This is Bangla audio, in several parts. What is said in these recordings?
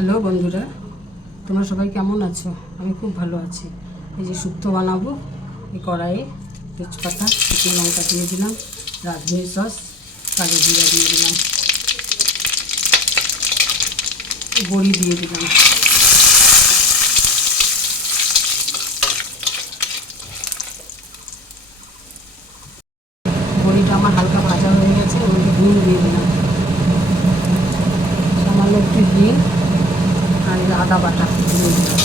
হ্যালো বন্ধুরা, তোমরা সবাই কেমন আছো? আমি খুব ভালো আছি। এই যে শুক্তো বানাবো, এই কড়াইয়ে তেজপাতা, শুকনো লঙ্কা দিয়ে দিলাম, রাঁধুনি সস, কালো জিরা দিয়ে দিলাম, বড়ি দিয়ে দিলাম। বড়িটা আমার হালকা ভাজা হয়ে গেছে, ওই হিং দিয়ে দিলাম, সামান্য একটু হিং আর আদা বাটা দিয়ে দিলাম।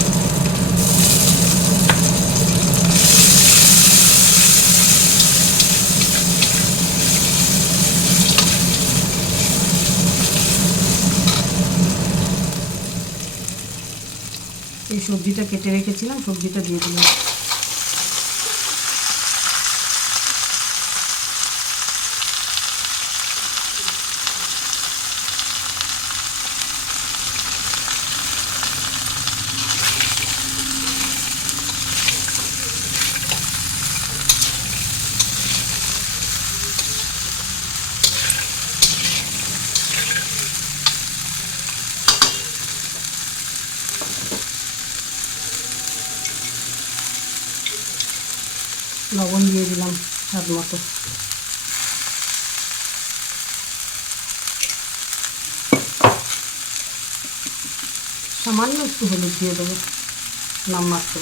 এই সবজিটা কেটে রেখেছিলাম, সবজিটা দিয়ে দিলাম। লবণ দিয়ে দিলাম স্বাদ মতো। সামান্য একটু হলুদ দিয়ে দেবো, নামমাত্র।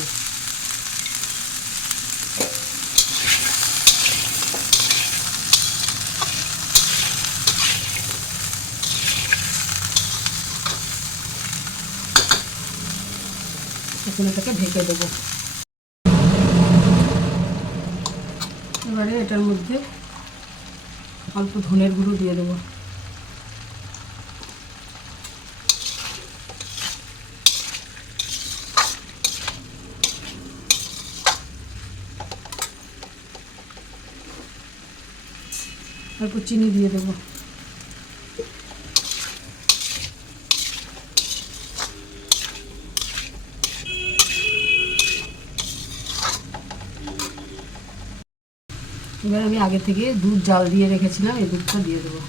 এখন এটাকে ঢেকে দেবো। এবারে এটার মধ্যে অল্প ধনের গুঁড়ো দিয়ে দেবো, অল্প চিনি দিয়ে দেবো। এবার আমি আগে থেকে দুধ জাল দিয়ে রেখেছিলাম, এই দুধটা দিয়ে দেবো।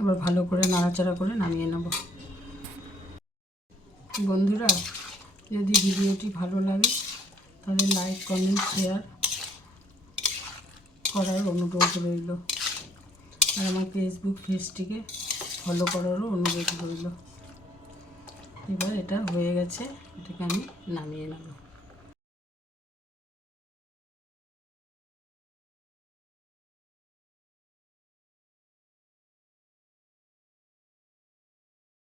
এবার ভালো করে নাড়াচাড়া করে নামিয়ে নেব। বন্ধুরা, যদি ভিডিওটি ভালো লাগে তাহলে লাইক, কমেন্ট, শেয়ার করার অনুরোধ রইল, আর আমার ফেসবুক পেজটিকে ফলো করারও অনুরোধ রইল। এবার এটা হয়ে গেছে, এটাকে আমি নামিয়ে নেব।